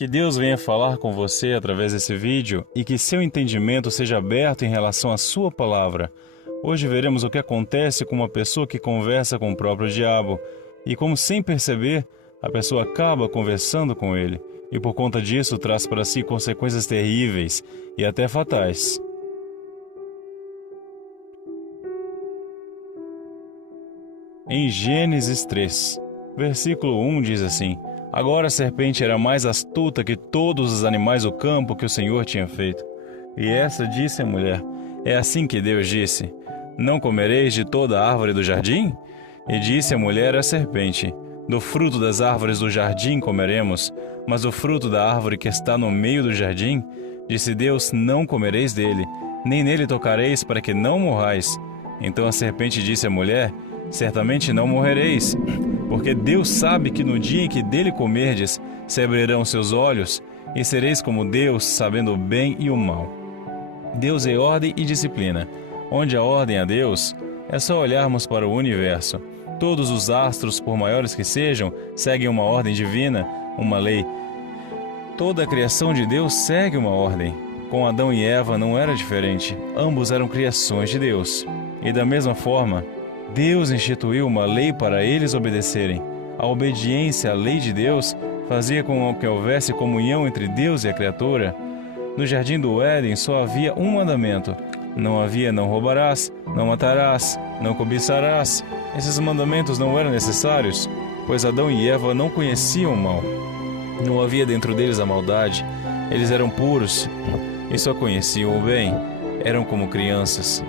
Que Deus venha falar com você através desse vídeo e que seu entendimento seja aberto em relação à sua palavra. Hoje veremos o que acontece com uma pessoa que conversa com o próprio diabo e como, sem perceber, a pessoa acaba conversando com ele e por conta disso traz para si consequências terríveis e até fatais. Em Gênesis 3, versículo 1 diz assim: Agora a serpente era mais astuta que todos os animais do campo que o Senhor tinha feito. E essa disse à mulher: É assim que Deus disse: Não comereis de toda a árvore do jardim? E disse a mulher à serpente: Do fruto das árvores do jardim comeremos, mas do fruto da árvore que está no meio do jardim, disse Deus: Não comereis dele, nem nele tocareis, para que não morrais. Então a serpente disse à mulher: Certamente não morrereis, porque Deus sabe que no dia em que dele comerdes, se abrirão seus olhos, e sereis como Deus, sabendo o bem e o mal. Deus é ordem e disciplina. Onde a ordem a Deus, é só olharmos para o universo. Todos os astros, por maiores que sejam, seguem uma ordem divina, uma lei. Toda a criação de Deus segue uma ordem. Com Adão e Eva não era diferente. Ambos eram criações de Deus. E da mesma forma, Deus instituiu uma lei para eles obedecerem. A obediência à lei de Deus fazia com que houvesse comunhão entre Deus e a criatura. No jardim do Éden só havia um mandamento. Não havia não roubarás, não matarás, não cobiçarás. Esses mandamentos não eram necessários, pois Adão e Eva não conheciam o mal. Não havia dentro deles a maldade. Eles eram puros e só conheciam o bem. Eram como crianças.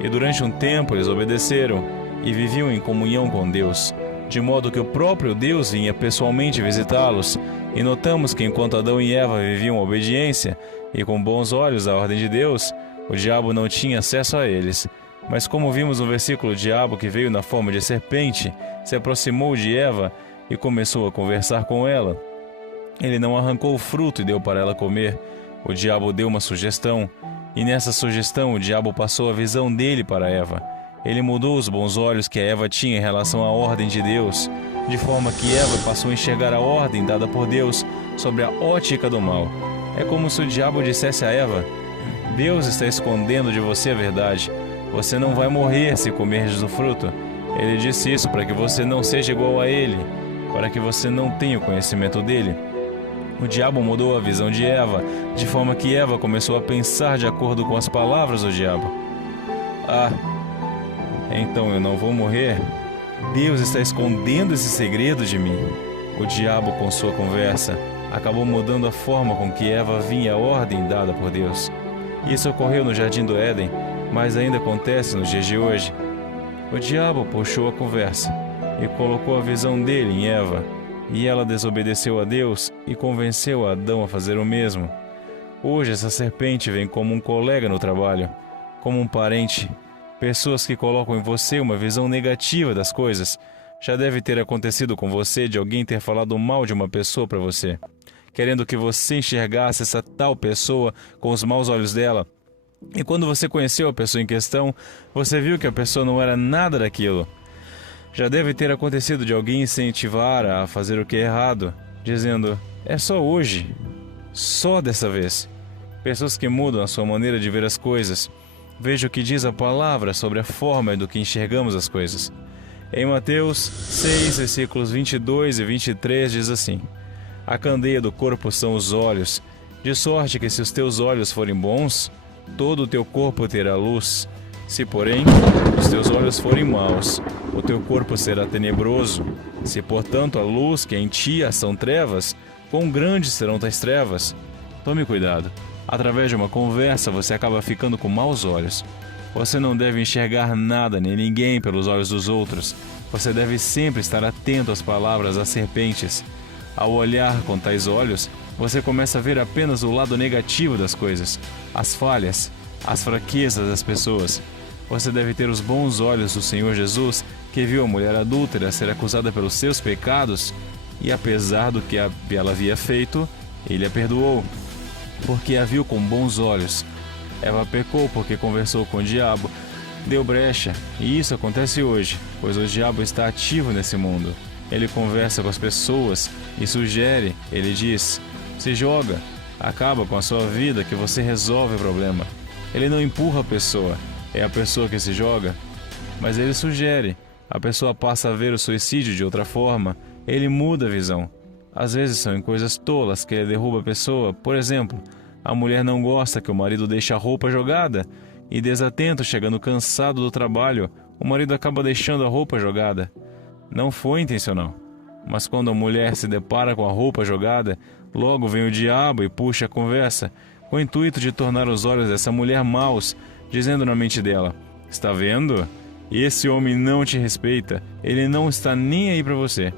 E durante um tempo eles obedeceram e viviam em comunhão com Deus, de modo que o próprio Deus vinha pessoalmente visitá-los. E notamos que enquanto Adão e Eva viviam obediência e com bons olhos à ordem de Deus, o diabo não tinha acesso a eles. Mas como vimos no versículo, o diabo, que veio na forma de serpente, se aproximou de Eva e começou a conversar com ela. Ele não arrancou o fruto e deu para ela comer. O diabo deu uma sugestão. E nessa sugestão, o diabo passou a visão dele para Eva. Ele mudou os bons olhos que a Eva tinha em relação à ordem de Deus, de forma que Eva passou a enxergar a ordem dada por Deus sobre a ótica do mal. É como se o diabo dissesse a Eva: Deus está escondendo de você a verdade. Você não vai morrer se comerdes do fruto. Ele disse isso para que você não seja igual a ele, para que você não tenha o conhecimento dele. O diabo mudou a visão de Eva, de forma que Eva começou a pensar de acordo com as palavras do diabo. Então eu não vou morrer? Deus está escondendo esse segredo de mim. O diabo, com sua conversa, acabou mudando a forma com que Eva via a ordem dada por Deus. Isso ocorreu no Jardim do Éden, mas ainda acontece nos dias de hoje. O diabo puxou a conversa e colocou a visão dele em Eva, e ela desobedeceu a Deus e convenceu Adão a fazer o mesmo. Hoje essa serpente vem como um colega no trabalho, como um parente. Pessoas que colocam em você uma visão negativa das coisas. Já deve ter acontecido com você de alguém ter falado mal de uma pessoa para você, querendo que você enxergasse essa tal pessoa com os maus olhos dela. E quando você conheceu a pessoa em questão, você viu que a pessoa não era nada daquilo. Já deve ter acontecido de alguém incentivar a fazer o que é errado, dizendo: é só hoje, só dessa vez. Pessoas que mudam a sua maneira de ver as coisas. Veja o que diz a palavra sobre a forma do que enxergamos as coisas. Em Mateus 6, versículos 22 e 23 diz assim: A candeia do corpo são os olhos, de sorte que se os teus olhos forem bons, todo o teu corpo terá luz. Se, porém, os teus olhos forem maus, o teu corpo será tenebroso. Se, portanto, a luz que em ti são trevas, quão grandes serão tais trevas? Tome cuidado. Através de uma conversa, você acaba ficando com maus olhos. Você não deve enxergar nada nem ninguém pelos olhos dos outros. Você deve sempre estar atento às palavras das serpentes. Ao olhar com tais olhos, você começa a ver apenas o lado negativo das coisas, as falhas, as fraquezas das pessoas. Você deve ter os bons olhos do Senhor Jesus, que viu a mulher adúltera ser acusada pelos seus pecados, e apesar do que ela havia feito, ele a perdoou, porque a viu com bons olhos. Eva pecou porque conversou com o diabo, deu brecha, e isso acontece hoje, pois o diabo está ativo nesse mundo. Ele conversa com as pessoas e sugere, ele diz: se joga, acaba com a sua vida que você resolve o problema. Ele não empurra a pessoa, é a pessoa que se joga. Mas ele sugere, a pessoa passa a ver o suicídio de outra forma, ele muda a visão. Às vezes são em coisas tolas que ele derruba a pessoa. Por exemplo, a mulher não gosta que o marido deixe a roupa jogada e, desatento, chegando cansado do trabalho, o marido acaba deixando a roupa jogada. Não foi intencional. Mas quando a mulher se depara com a roupa jogada, logo vem o diabo e puxa a conversa, com o intuito de tornar os olhos dessa mulher maus, dizendo na mente dela: está vendo? Esse homem não te respeita, ele não está nem aí para você.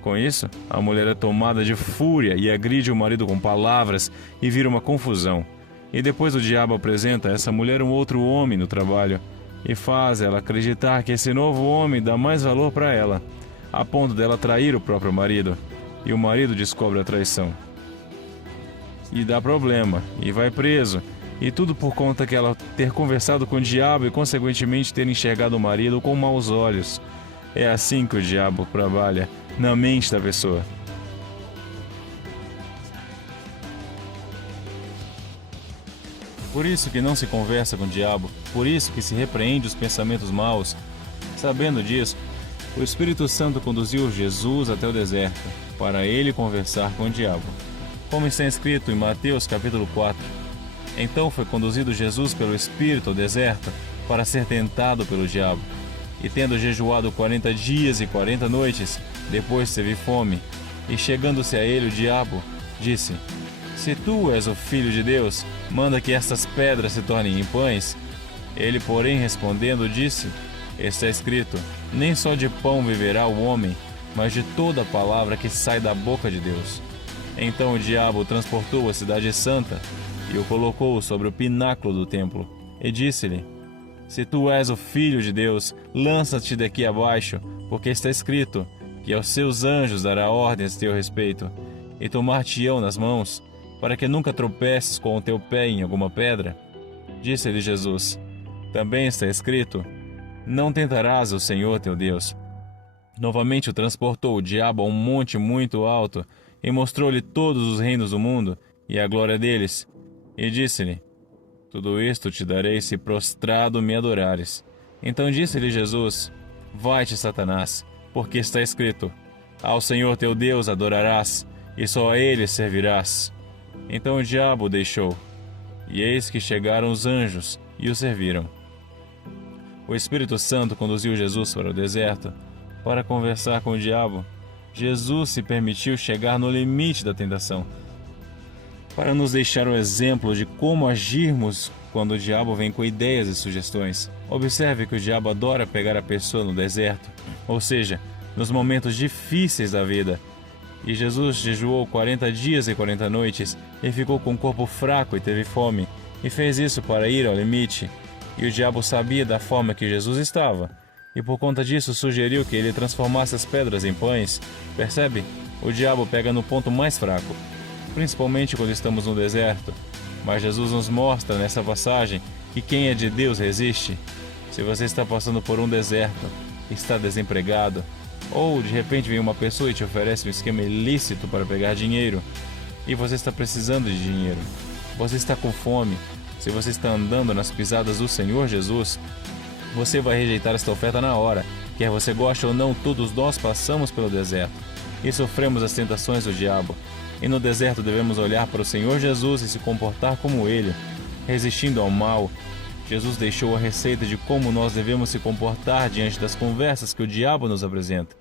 Com isso, a mulher é tomada de fúria e agride o marido com palavras e vira uma confusão. E depois o diabo apresenta a essa mulher um outro homem no trabalho e faz ela acreditar que esse novo homem dá mais valor para ela, a ponto dela trair o próprio marido. E o marido descobre a traição e dá problema, e vai preso. E tudo por conta que ela ter conversado com o diabo e, consequentemente, ter enxergado o marido com maus olhos. É assim que o diabo trabalha na mente da pessoa. Por isso que não se conversa com o diabo, por isso que se repreende os pensamentos maus. Sabendo disso, o Espírito Santo conduziu Jesus até o deserto, para ele conversar com o diabo. Como está escrito em Mateus capítulo 4, então foi conduzido Jesus pelo Espírito ao deserto para ser tentado pelo diabo. E tendo jejuado 40 dias e 40 noites, depois teve fome. E chegando-se a ele o diabo, disse: se tu és o Filho de Deus, manda que estas pedras se tornem em pães. Ele, porém, respondendo, disse: está escrito, nem só de pão viverá o homem, mas de toda a palavra que sai da boca de Deus. Então o diabo o transportou à cidade santa e o colocou sobre o pináculo do templo, e disse-lhe: se tu és o Filho de Deus, lança-te daqui abaixo, porque está escrito que aos seus anjos dará ordens a teu respeito, e tomar-te-ão nas mãos, para que nunca tropeces com o teu pé em alguma pedra. Disse-lhe Jesus: também está escrito, não tentarás o Senhor teu Deus. Novamente o transportou o diabo a um monte muito alto, e mostrou-lhe todos os reinos do mundo, e a glória deles, e disse-lhe: tudo isto te darei se prostrado me adorares. Então disse-lhe Jesus: vai-te, Satanás, porque está escrito, ao Senhor teu Deus adorarás, e só a ele servirás. Então o diabo o deixou, e eis que chegaram os anjos, e o serviram. O Espírito Santo conduziu Jesus para o deserto, para conversar com o diabo. Jesus se permitiu chegar no limite da tentação, para nos deixar o exemplo de como agirmos quando o diabo vem com ideias e sugestões. Observe que o diabo adora pegar a pessoa no deserto, ou seja, nos momentos difíceis da vida. E Jesus jejuou 40 dias e 40 noites, e ficou com o corpo fraco e teve fome, e fez isso para ir ao limite. E o diabo sabia da forma que Jesus estava, e por conta disso sugeriu que ele transformasse as pedras em pães. Percebe? O diabo pega no ponto mais fraco, principalmente quando estamos no deserto. Mas Jesus nos mostra nessa passagem que quem é de Deus resiste. Se você está passando por um deserto, está desempregado, ou de repente vem uma pessoa e te oferece um esquema ilícito para pegar dinheiro, e você está precisando de dinheiro, você está com fome, se você está andando nas pisadas do Senhor Jesus, você vai rejeitar esta oferta na hora. Quer você goste ou não, todos nós passamos pelo deserto e sofremos as tentações do diabo. E no deserto devemos olhar para o Senhor Jesus e se comportar como Ele, resistindo ao mal. Jesus deixou a receita de como nós devemos se comportar diante das conversas que o diabo nos apresenta.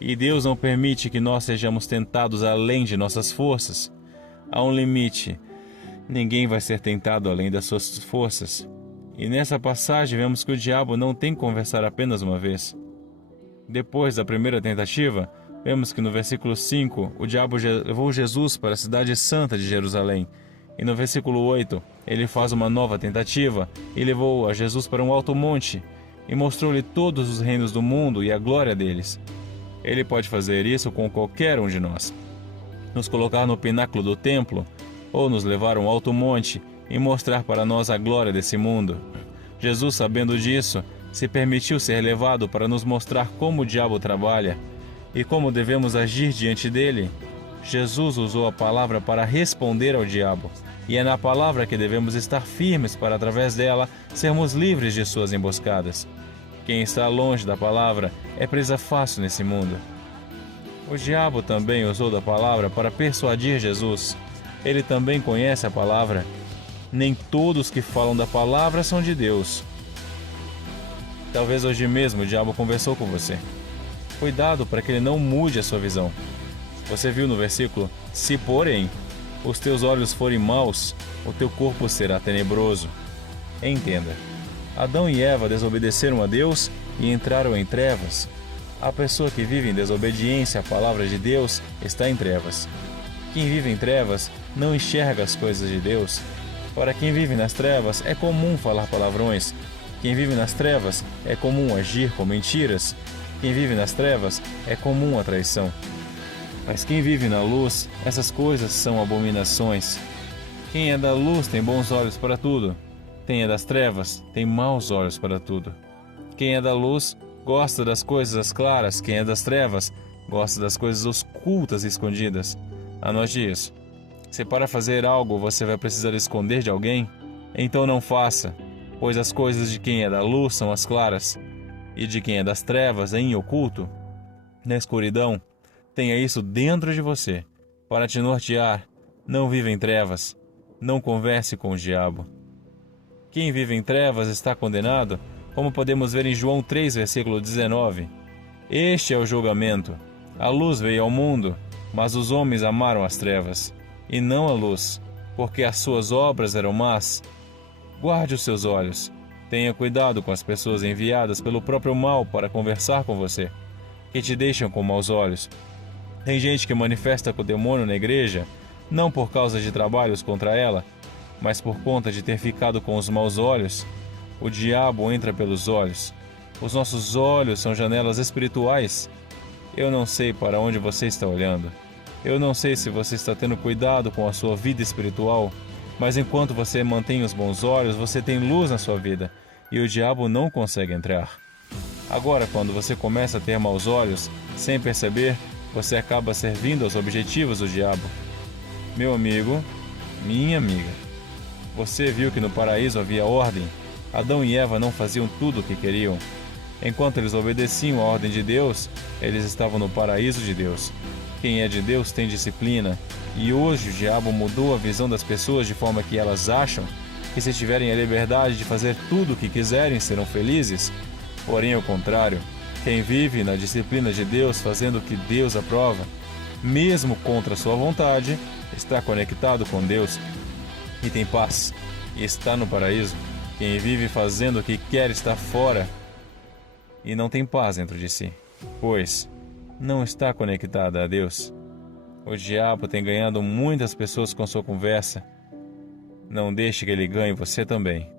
E Deus não permite que nós sejamos tentados além de nossas forças. Há um limite. Ninguém vai ser tentado além das suas forças. E nessa passagem vemos que o diabo não tem que conversar apenas uma vez. Depois da primeira tentativa, vemos que no versículo 5, o diabo levou Jesus para a cidade santa de Jerusalém. E no versículo 8, ele faz uma nova tentativa e levou a Jesus para um alto monte e mostrou-lhe todos os reinos do mundo e a glória deles. Ele pode fazer isso com qualquer um de nós. Nos colocar no pináculo do templo ou nos levar a um alto monte e mostrar para nós a glória desse mundo. Jesus, sabendo disso, se permitiu ser levado para nos mostrar como o diabo trabalha e como devemos agir diante dele. Jesus usou a palavra para responder ao diabo, e é na palavra que devemos estar firmes para, através dela, sermos livres de suas emboscadas. Quem está longe da palavra é presa fácil nesse mundo. O diabo também usou da palavra para persuadir Jesus. Ele também conhece a palavra. Nem todos que falam da palavra são de Deus. Talvez hoje mesmo o diabo conversou com você. Cuidado para que ele não mude a sua visão. Você viu no versículo: se porém os teus olhos forem maus, o teu corpo será tenebroso. Entenda, Adão e Eva desobedeceram a Deus e entraram em trevas. A pessoa que vive em desobediência à palavra de Deus está em trevas. Quem vive em trevas não enxerga as coisas de Deus. Para quem vive nas trevas é comum falar palavrões. Quem vive nas trevas é comum agir com mentiras. Quem vive nas trevas é comum a traição. Mas quem vive na luz, essas coisas são abominações. Quem é da luz tem bons olhos para tudo. Quem é das trevas tem maus olhos para tudo. Quem é da luz gosta das coisas claras. Quem é das trevas gosta das coisas ocultas e escondidas. Anote isso. Se para fazer algo você vai precisar esconder de alguém, então não faça, pois as coisas de quem é da luz são as claras, e de quem é das trevas é em oculto. Na escuridão, tenha isso dentro de você, para te nortear. Não viva em trevas, não converse com o diabo. Quem vive em trevas está condenado, como podemos ver em João 3, versículo 19. Este é o julgamento. A luz veio ao mundo, mas os homens amaram as trevas, e não a luz, porque as suas obras eram más. Guarde os seus olhos. Tenha cuidado com as pessoas enviadas pelo próprio mal para conversar com você, que te deixam com maus olhos. Tem gente que manifesta com o demônio na igreja, não por causa de trabalhos contra ela, mas por conta de ter ficado com os maus olhos. O diabo entra pelos olhos. Os nossos olhos são janelas espirituais. Eu não sei para onde você está olhando. Eu não sei se você está tendo cuidado com a sua vida espiritual, mas enquanto você mantém os bons olhos, você tem luz na sua vida, e o diabo não consegue entrar. Agora, quando você começa a ter maus olhos, sem perceber, você acaba servindo aos objetivos do diabo. Meu amigo, minha amiga, você viu que no paraíso havia ordem. Adão e Eva não faziam tudo o que queriam. Enquanto eles obedeciam à ordem de Deus, eles estavam no paraíso de Deus. Quem é de Deus tem disciplina, e hoje o diabo mudou a visão das pessoas de forma que elas acham que, se tiverem a liberdade de fazer tudo o que quiserem, serão felizes. Porém, ao contrário, quem vive na disciplina de Deus, fazendo o que Deus aprova, mesmo contra sua vontade, está conectado com Deus e tem paz, e está no paraíso. Quem vive fazendo o que quer está fora e não tem paz dentro de si, pois não está conectada a Deus. O diabo tem ganhado muitas pessoas com sua conversa. Não deixe que ele ganhe você também.